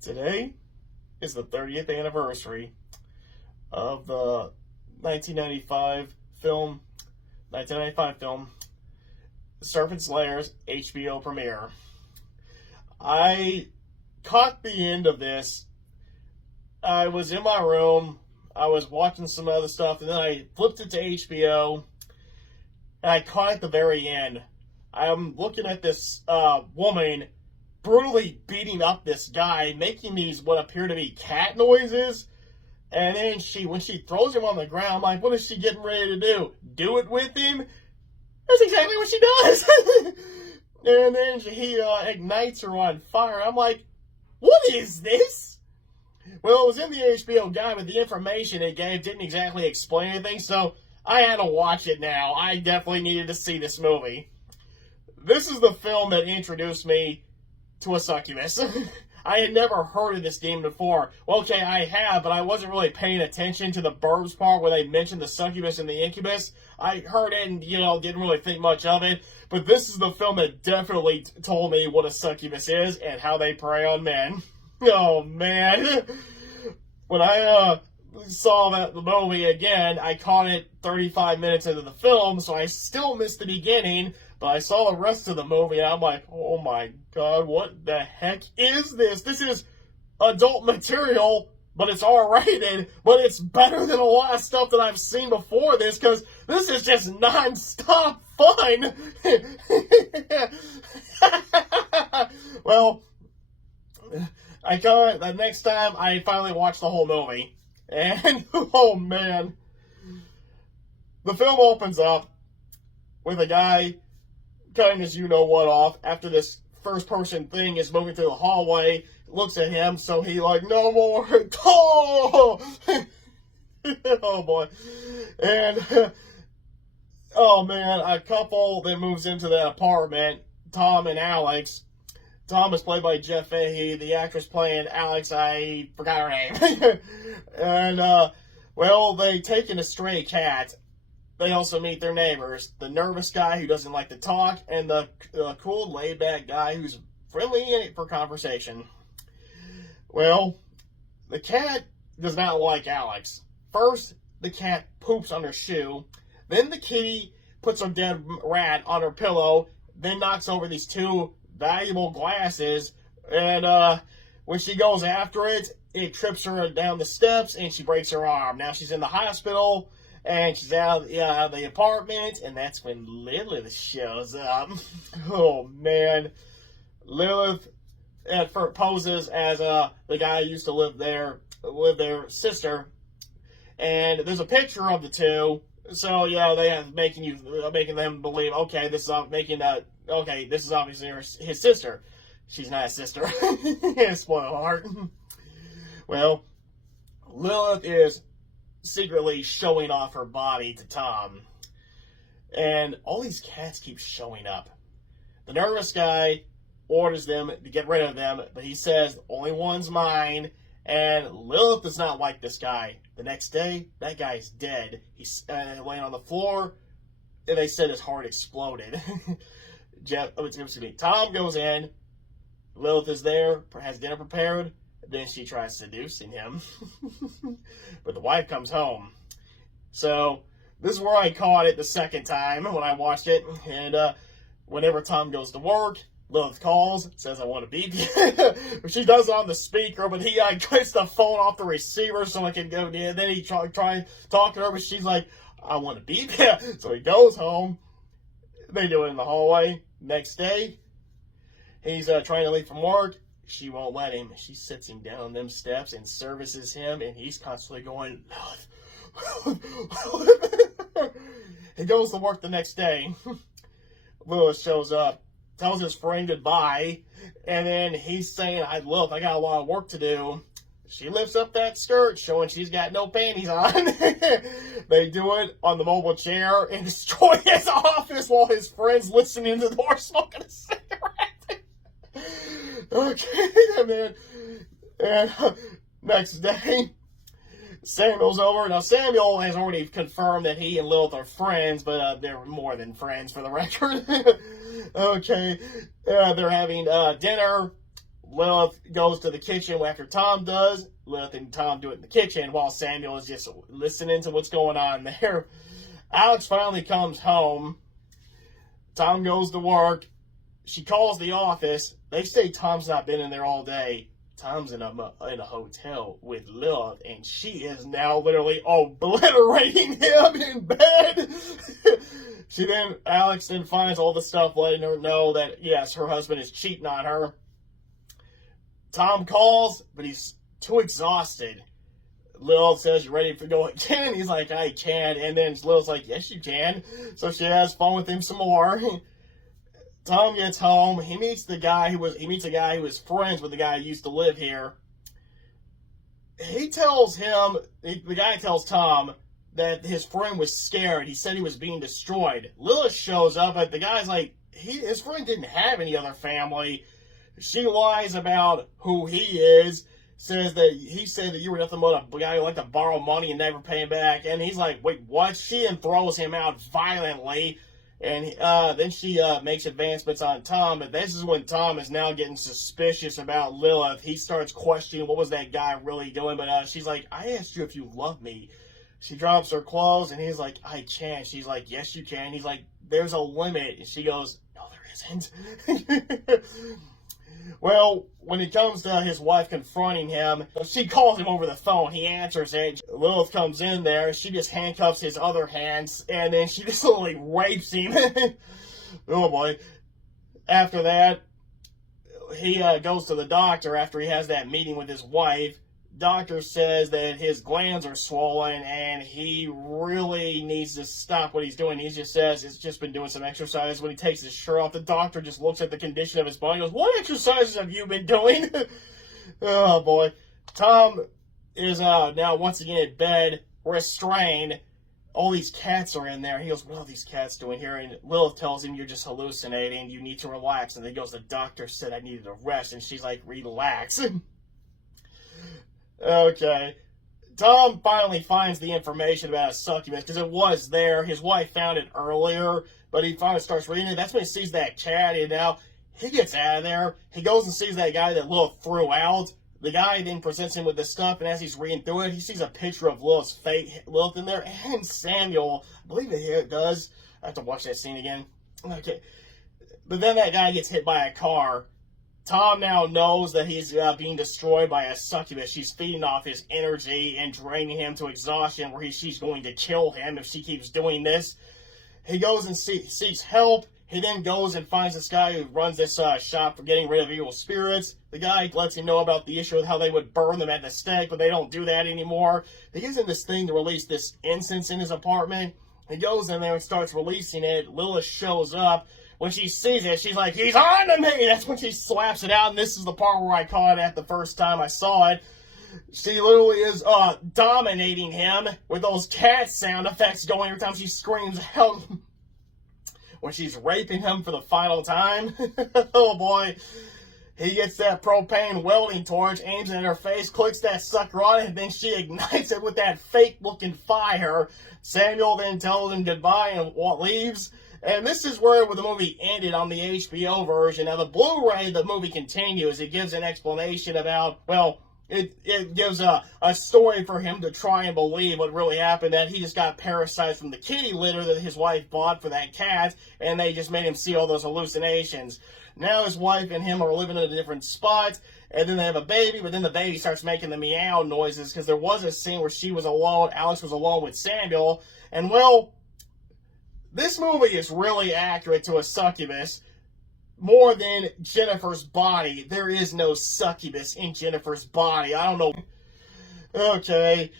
Today is the 30th anniversary of the 1995 film, Serpent's Lair's HBO premiere. I caught the end of this. I was in my room, I was watching some other stuff, and then I flipped it to HBO, and I caught at the very end. I'm looking at this woman brutally beating up this guy, making these what appear to be cat noises. And then when she throws him on the ground, I'm like, what is she getting ready to do? Do it with him? That's exactly what she does. And then he ignites her on fire. I'm like, what is this? Well, it was in the HBO guide, but the information it gave didn't exactly explain anything, so I had to watch it now. I definitely needed to see this movie. This is the film that introduced me to a succubus. I had never heard of this demon before. Well, okay, I have, but I wasn't really paying attention to the Burbs part where they mentioned the succubus and the incubus. I heard it and, didn't really think much of it. But this is the film that definitely told me what a succubus is and how they prey on men. Oh, man. When I saw the movie again, I caught it 35 minutes into the film, so I still missed the beginning. But I saw the rest of the movie, and I'm like, oh my god, what the heck is this? This is adult material, but it's R-rated, but it's better than a lot of stuff that I've seen before this, because this is just non-stop fun. Well, I got it the next time I finally watched the whole movie, and oh man. The film opens up with a guy cutting his you-know-what off after this first-person thing is moving through the hallway, looks at him, so he no more, oh! Oh boy. And, oh man, a couple that moves into that apartment, Tom and Alex. Tom is played by Jeff Fahey, the actress playing Alex, I forgot her name. And, well, they take in a stray cat. They also meet their neighbors, the nervous guy who doesn't like to talk, and the cool, laid-back guy who's friendly for conversation. Well, the cat does not like Alex. First, the cat poops on her shoe. Then the kitty puts her dead rat on her pillow, then knocks over these two valuable glasses, and when she goes after it, it trips her down the steps, and she breaks her arm. Now she's in the hospital, and she's out of the apartment, and that's when Lilith shows up. Oh, man. Lilith at first poses as the guy who used to live there with their sister. And there's a picture of the two. So, they have making them believe, okay, this is obviously his sister. She's not his sister. Spoiler alert. Well, Lilith is secretly showing off her body to Tom. And all these cats keep showing up. The nervous guy orders them to get rid of them, but he says, only one's mine. And Lilith does not like this guy. The next day, that guy's dead. He's laying on the floor, and they said his heart exploded. Tom goes in. Lilith is there, has dinner prepared. Then she tries seducing him. But the wife comes home. So, this is where I caught it the second time when I watched it. And whenever Tom goes to work, Lilith calls, says, I want to beep you. She does it on the speaker, but he gets the phone off the receiver so I can go in. Then he try talk to her, but she's like, I want to beep you. So he goes home. They do it in the hallway. Next day, he's trying to leave from work. She won't let him. She sits him down on them steps and services him, and he's constantly going, He goes to work the next day. Lilith shows up, tells his friend goodbye, and then he's saying, Lilith, I got a lot of work to do. She lifts up that skirt, showing she's got no panties on. They do it on the mobile chair and destroy his office while his friend's listening to the door smoking a cigarette. Okay, man. And next day, Samuel's over. Now, Samuel has already confirmed that he and Lilith are friends, but they're more than friends for the record. Okay. They're having dinner. Lilith goes to the kitchen after Tom does. Lilith and Tom do it in the kitchen while Samuel is just listening to what's going on there. Alex finally comes home. Tom goes to work. She calls the office. They say Tom's not been in there all day. Tom's in a hotel with Lilith, and she is now literally obliterating him in bed. Alex then finds all the stuff letting her know that, yes, her husband is cheating on her. Tom calls, but he's too exhausted. Lilith says, "You ready to go again?" He's like, "I can." And then Lilith's like, "Yes, you can." So she has fun with him some more. Tom gets home. He meets a guy who was friends with the guy who used to live here. The guy tells Tom that his friend was scared. He said he was being destroyed. Lilith shows up, but the guy's like, his friend didn't have any other family. She lies about who he is. Says that he said that you were nothing but a guy who liked to borrow money and never pay him back. And he's like, "Wait, what?" She then throws him out violently. And then she makes advancements on Tom. But this is when Tom is now getting suspicious about Lilith. He starts questioning what was that guy really doing. But she's like, "I asked you if you love me." She drops her clothes, and he's like, "I can't." She's like, "Yes, you can." He's like, "There's a limit." And she goes, "No, there isn't." Well, when it comes to his wife confronting him, she calls him over the phone. He answers it. Lilith comes in there. She just handcuffs his other hands, and then she just literally rapes him. Oh, boy. After that, he goes to the doctor after he has that meeting with his wife. Doctor says that his glands are swollen and he really needs to stop what he's doing. He just says it's just been doing some exercise. When he takes his shirt off, the doctor just looks at the condition of his body and goes, "What exercises have you been doing?" Oh, boy. Tom is now once again in bed, restrained. All these cats are in there. He goes, "What are these cats doing here?" And Lilith tells him, "You're just hallucinating. You need to relax." And then he goes, "The doctor said I needed to rest." And she's like, "Relax." Okay. Tom finally finds the information about a succubus because it was there. His wife found it earlier, but he finally starts reading it. That's when he sees that cat, and now he gets out of there. He goes and sees that guy that Lilith threw out. The guy then presents him with this stuff, and as he's reading through it, he sees a picture of Lilith in there, and Samuel. I believe it does. I have to watch that scene again. Okay. But then that guy gets hit by a car. Tom now knows that he's being destroyed by a succubus. She's feeding off his energy and draining him to exhaustion where she's going to kill him if she keeps doing this. He goes and seeks help. He then goes and finds this guy who runs this shop for getting rid of evil spirits. The guy lets him know about the issue with how they would burn them at the stake, but they don't do that anymore. He gives him this thing to release this incense in his apartment. He goes in there and starts releasing it. Lilith shows up. When she sees it, she's like, "He's on to me!" That's when she slaps it out, and this is the part where I caught it at the first time I saw it. She literally is dominating him with those cat sound effects going every time she screams out. When she's raping him for the final time. Oh, boy. He gets that propane welding torch, aims it at her face, clicks that sucker on it, and then she ignites it with that fake-looking fire. Samuel then tells him goodbye and leaves. And this is where the movie ended on the HBO version. Now, the Blu-ray, the movie continues. It gives an explanation about, well, it gives a story for him to try and believe what really happened, that he just got parasites from the kitty litter that his wife bought for that cat, and they just made him see all those hallucinations. Now his wife and him are living in a different spot, and then they have a baby, but then the baby starts making the meow noises, because there was a scene where she was alone, Alex was alone with Samuel, and, well, this movie is really accurate to a succubus. More than Jennifer's body. There is no succubus in Jennifer's body. I don't know. Okay.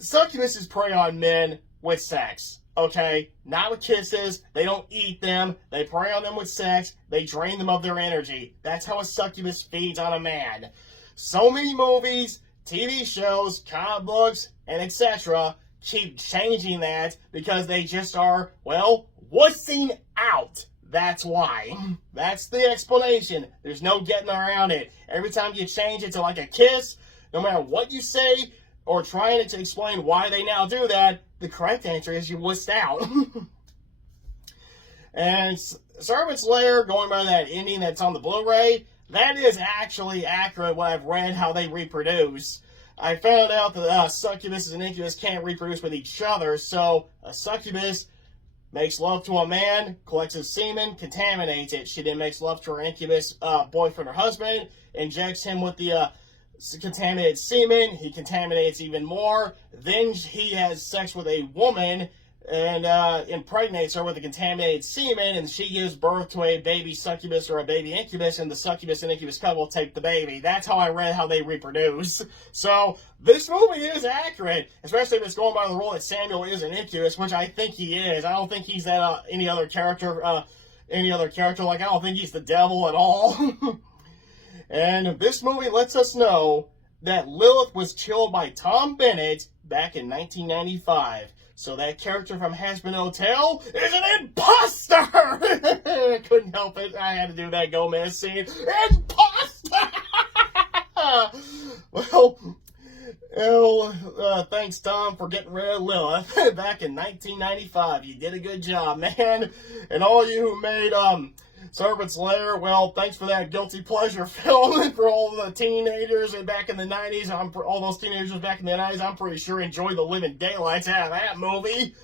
Succubuses prey on men with sex. Okay? Not with kisses. They don't eat them. They prey on them with sex. They drain them of their energy. That's how a succubus feeds on a man. So many movies, TV shows, comic books, and etc. keep changing that because they just are, well, wussing out. That's why. That's the explanation. There's no getting around it. Every time you change it to like a kiss, no matter what you say or trying to explain why they now do that, the correct answer is you wussed out. And Serpent's Lair, going by that ending that's on the Blu-ray, that is actually accurate what I've read how they reproduce. I found out that succubus and incubus can't reproduce with each other, so a succubus makes love to a man, collects his semen, contaminates it. She then makes love to her incubus boyfriend or husband, injects him with the contaminated semen. He contaminates even more. Then he has sex with a woman and impregnates her with the contaminated semen, and she gives birth to a baby succubus or a baby incubus, and the succubus and incubus couple take the baby. That's how I read how they reproduce. So this movie is accurate, especially if it's going by the rule that Samuel is an incubus, which I think he is. I don't think he's that any other character. Like, I don't think he's the devil at all. And this movie lets us know that Lilith was killed by Tom Bennett back in 1995. So that character from Hazbin Hotel is an imposter! I couldn't help it. I had to do that Gomez scene. Imposter! Thanks, Tom, for getting rid of Lilith back in 1995. You did a good job, man. And all you who made Serpent's Lair, well, thanks for that guilty pleasure film. And for all the teenagers back in the 90s, all those teenagers back in the 90s, I'm pretty sure enjoyed the living daylights out of that movie.